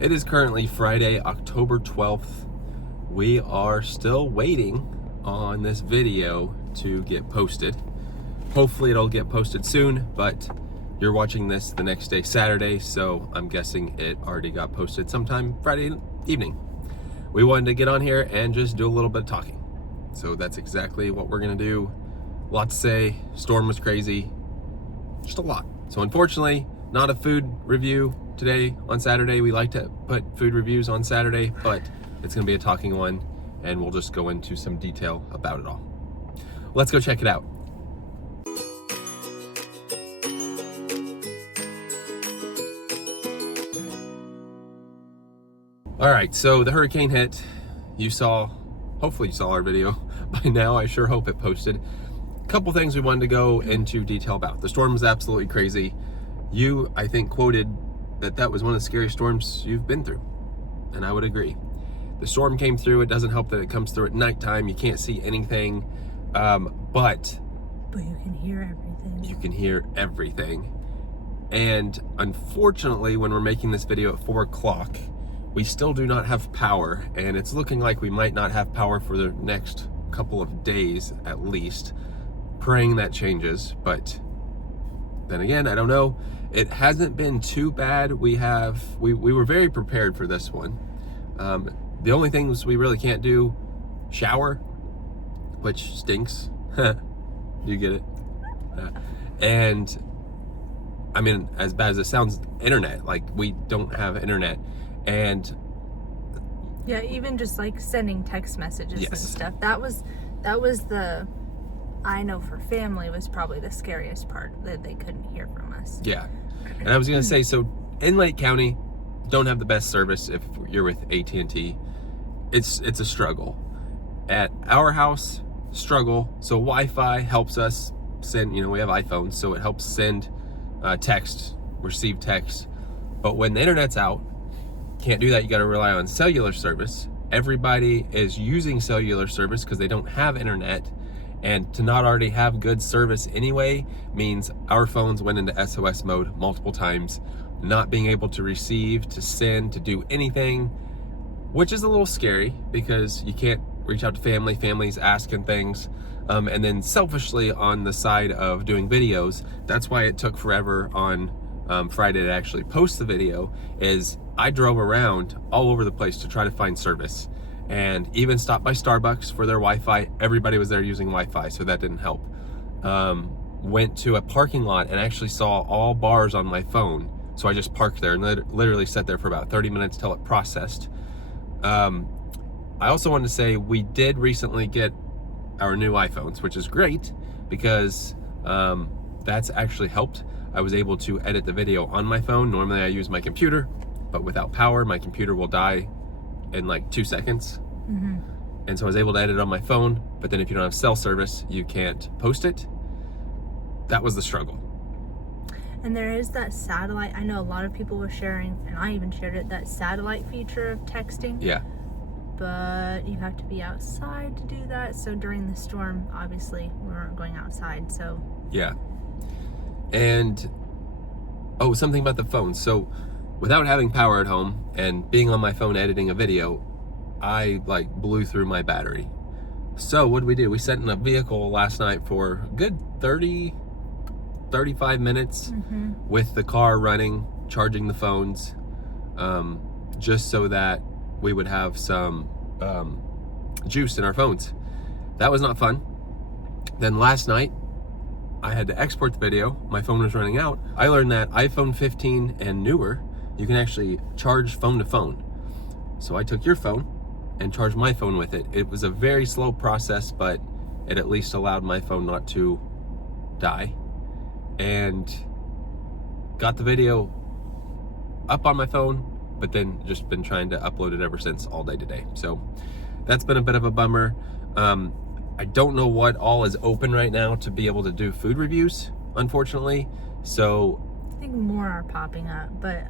It is currently Friday, October 12th. We are still waiting on this video to get posted. Hopefully it'll get posted soon, but you're watching this the next day, Saturday, so I'm guessing it already got posted sometime Friday evening. We wanted to get on here and just do a little bit of talking. So that's exactly what we're gonna do. A lot to say. Storm was crazy, just a lot. So unfortunately, not a food review today on Saturday. We like to put food reviews on Saturday, but it's gonna be a talking one, and we'll just go into some detail about it all. Let's go check it out. All right, so the hurricane hit. Hopefully you saw our video by now. I sure hope it posted. A couple things we wanted to go into detail about. The storm was absolutely crazy. You, I think, quoted that was one of the scariest storms you've been through, and I would agree. The storm came through. It doesn't help that it comes through at nighttime. You can't see anything, but you can hear everything. You can hear everything. And unfortunately, when we're making this video at 4 o'clock, we still do not have power, and it's looking like we might not have power for the next couple of days at least. Praying that changes, but then again, I don't know. It hasn't been too bad. We were very prepared for this one. The only things we really can't do, shower, which stinks. Do you get it? And I mean, as bad as it sounds, internet, like we don't have internet. And yeah, even just like sending text messages and stuff. That was the, I know for family, was probably the scariest part, that they couldn't hear from us. Yeah. And I was gonna say, so in Lake County, don't have the best service if you're with AT&T. It's a struggle. At our house, struggle. So Wi-Fi helps us send, we have iPhones, so it helps send text, receive text. But when the internet's out, can't do that. You got to rely on cellular service. Everybody is using cellular service because they don't have internet, and to not already have good service anyway means our phones went into SOS mode multiple times, not being able to receive, to send, to do anything, which is a little scary because you can't reach out to families asking things. And then selfishly, on the side of doing videos, that's why it took forever on Friday to actually post the video, is I drove around all over the place to try to find service, and even stopped by Starbucks for their Wi-Fi. Everybody was there using Wi-Fi, so that didn't help. Went to a parking lot and actually saw all bars on my phone, so I just parked there and literally sat there for about 30 minutes till it processed. I also wanted to say we did recently get our new iPhones, which is great because that's actually helped. I was able to edit the video on my phone. Normally I use my computer, but without power, my computer will die in like 2 seconds. Mm-hmm. And so I was able to edit on my phone, but then if you don't have cell service, you can't post it. That was the struggle. And there is that satellite, I know a lot of people were sharing, and I even shared it, that satellite feature of texting. Yeah. But you have to be outside to do that. So during the storm, obviously, we weren't going outside, so. Yeah. And, something about the phone. So without having power at home and being on my phone editing a video, I blew through my battery. So what did we do? We sat in a vehicle last night for a good 35 minutes with the car running, charging the phones, just so that we would have some juice in our phones. That was not fun. Then last night, I had to export the video. My phone was running out. I learned that iPhone 15 and newer, you can actually charge phone to phone. So I took your phone and charged my phone with it. It was a very slow process, but it at least allowed my phone not to die. And got the video up on my phone, but then just been trying to upload it ever since, all day today. So that's been a bit of a bummer. I don't know what all is open right now to be able to do food reviews, unfortunately. So I think more are popping up, but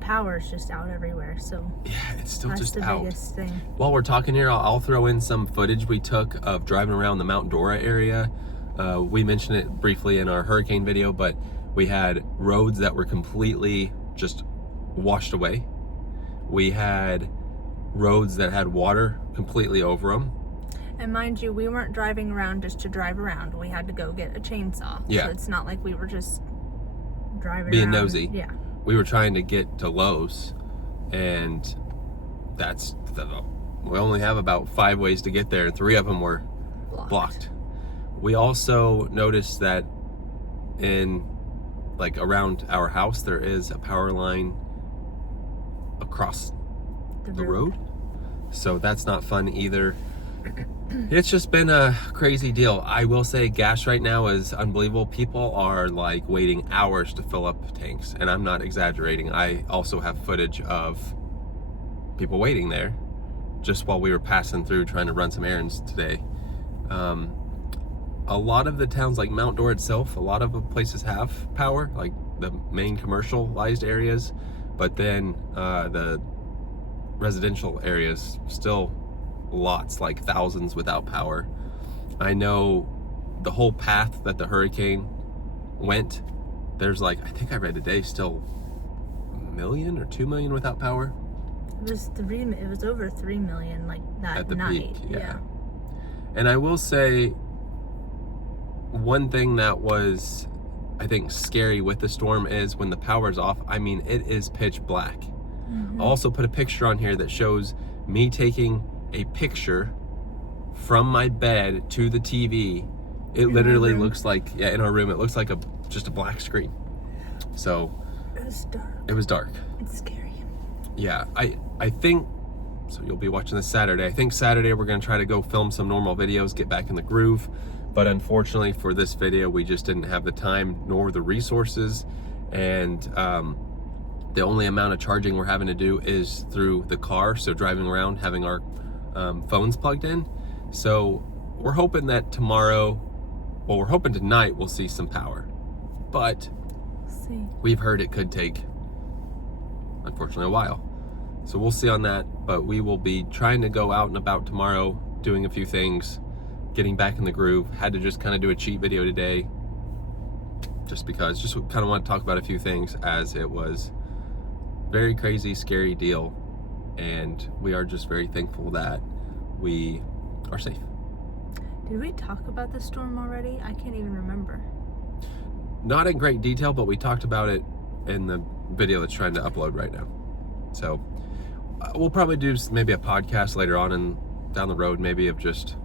power is just out everywhere. So yeah, it's still that's just the out. Biggest thing. While we're talking here, I'll throw in some footage we took of driving around the Mount Dora area. We mentioned it briefly in our hurricane video, but we had roads that were completely just washed away. We had roads that had water completely over them. And mind you, we weren't driving around just to drive around. We had to go get a chainsaw. Yeah. So it's not like we were just driving being around. nosy. Yeah. We were trying to get to Lowe's, and we only have about 5 ways to get there, and 3 of them were blocked. We also noticed that in like around our house there is a power line across the road. So that's not fun either. It's just been a crazy deal. I will say gas right now is unbelievable. People are like waiting hours to fill up tanks, and I'm not exaggerating. I also have footage of people waiting there just while we were passing through trying to run some errands today. A lot of the towns, like Mount Dora itself, a lot of the places have power, like the main commercialized areas, but then the residential areas still lots, like thousands without power. I know the whole path that the hurricane went, there's like, I think I read today, still 1 million or 2 million without power. It was over 3 million like that at the night. peak. Yeah. And I will say one thing that was, I think, scary with the storm is when the power's off, I mean, it is pitch black. I'll also put a picture on here that shows me taking a picture from my bed to the TV. It literally looks like, in our room, it looks like just a black screen. So it was dark. It was dark. It's scary. Yeah, I think, so you'll be watching this Saturday. I think Saturday we're gonna try to go film some normal videos, get back in the groove. But unfortunately for this video, we just didn't have the time nor the resources. And the only amount of charging we're having to do is through the car. So driving around, having our phones plugged in. So we're hoping that we're hoping tonight we'll see some power. But we've heard it could take, unfortunately, a while. So we'll see on that. But we will be trying to go out and about tomorrow, doing a few things, getting back in the groove. Had to just kind of do a cheat video today, just because, just kind of want to talk about a few things, as it was very crazy, scary deal. And we are just very thankful that we are safe. Did we talk about the storm already? I can't even remember. Not in great detail, but we talked about it in the video that's trying to upload right now. So we'll probably do maybe a podcast later on and down the road, maybe of just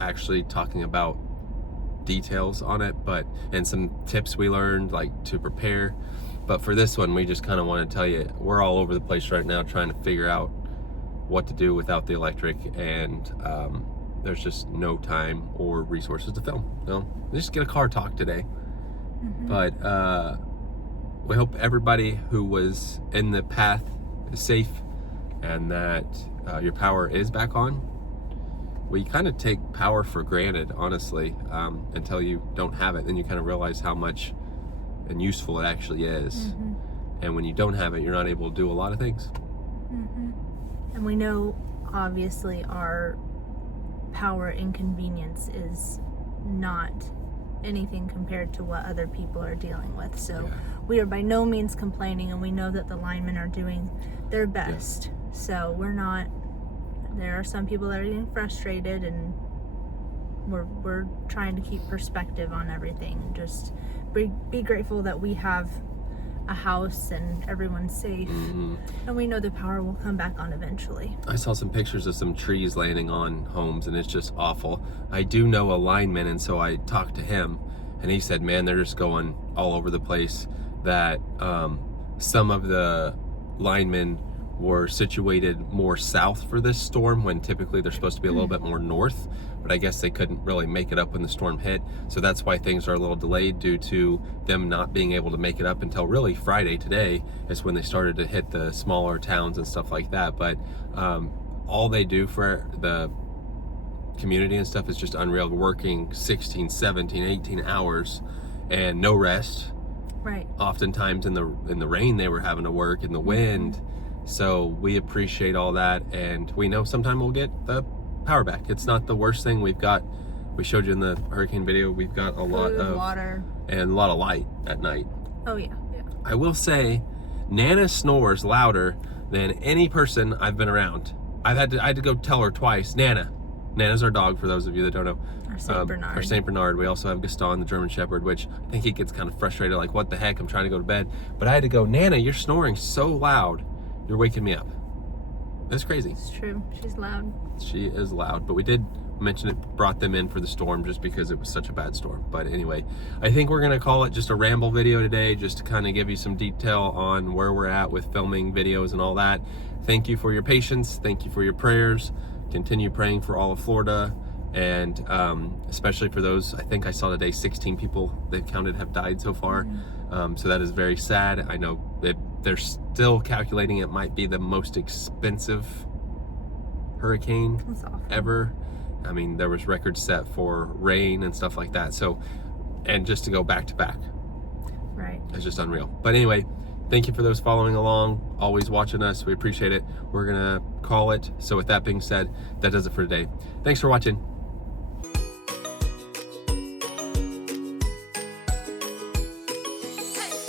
actually talking about details on it, and some tips we learned, like to prepare. But for this one, we just kind of want to tell you, we're all over the place right now trying to figure out what to do without the electric, and there's just no time or resources to film. So we just get a car talk today. But we hope everybody who was in the path is safe, and that your power is back on. We kind of take power for granted, honestly, until you don't have it. Then you kind of realize how much and useful it actually is. And when you don't have it, you're not able to do a lot of things. And we know, obviously, our power inconvenience is not anything compared to what other people are dealing with. So we are by no means complaining, and we know that the linemen are doing their best. So there are some people that are getting frustrated, and we're trying to keep perspective on everything. Just be grateful that we have a house and everyone's safe, and we know the power will come back on eventually. I saw some pictures of some trees landing on homes, and it's just awful. I do know a lineman, and so I talked to him, and he said, man, they're just going all over the place. That some of the linemen were situated more south for this storm, when typically they're supposed to be a little bit more north, but I guess they couldn't really make it up when the storm hit. So that's why things are a little delayed, due to them not being able to make it up until really Friday. Today is when they started to hit the smaller towns and stuff like that. But all they do for the community and stuff is just unreal, working 16, 17, 18 hours and no rest. Right. Oftentimes in the rain they were having to work, in the wind. So we appreciate all that, and we know sometime we'll get the power back. It's not the worst thing. We showed you in the hurricane video, we've got a lot of water and a lot of light at night. Oh yeah. I will say, Nana snores louder than any person I've been around. I had to go tell her twice. Nana's our dog, for those of you that don't know. Our Saint Bernard. We also have Gaston, the German Shepherd, which I think he gets kind of frustrated, like, what the heck, I'm trying to go to bed. But I had to go, Nana, you're snoring so loud. You're waking me up. That's crazy. It's true. She's loud. She is loud. But we did mention it, brought them in for the storm just because it was such a bad storm. But anyway, I think we're going to call it just a ramble video today, just to kind of give you some detail on where we're at with filming videos and all that. Thank you for your patience. Thank you for your prayers. Continue praying for all of Florida, and especially for those, I think I saw today 16 people they've counted have died so far. So that is very sad. I know that they're still calculating it might be the most expensive hurricane ever. I mean, there was records set for rain and stuff like that. So, and just to go back to back, right, it's just unreal. But anyway, thank you for those following along, always watching us. We appreciate it. We're gonna call it. So with that being said, that does it for today. Thanks for watching.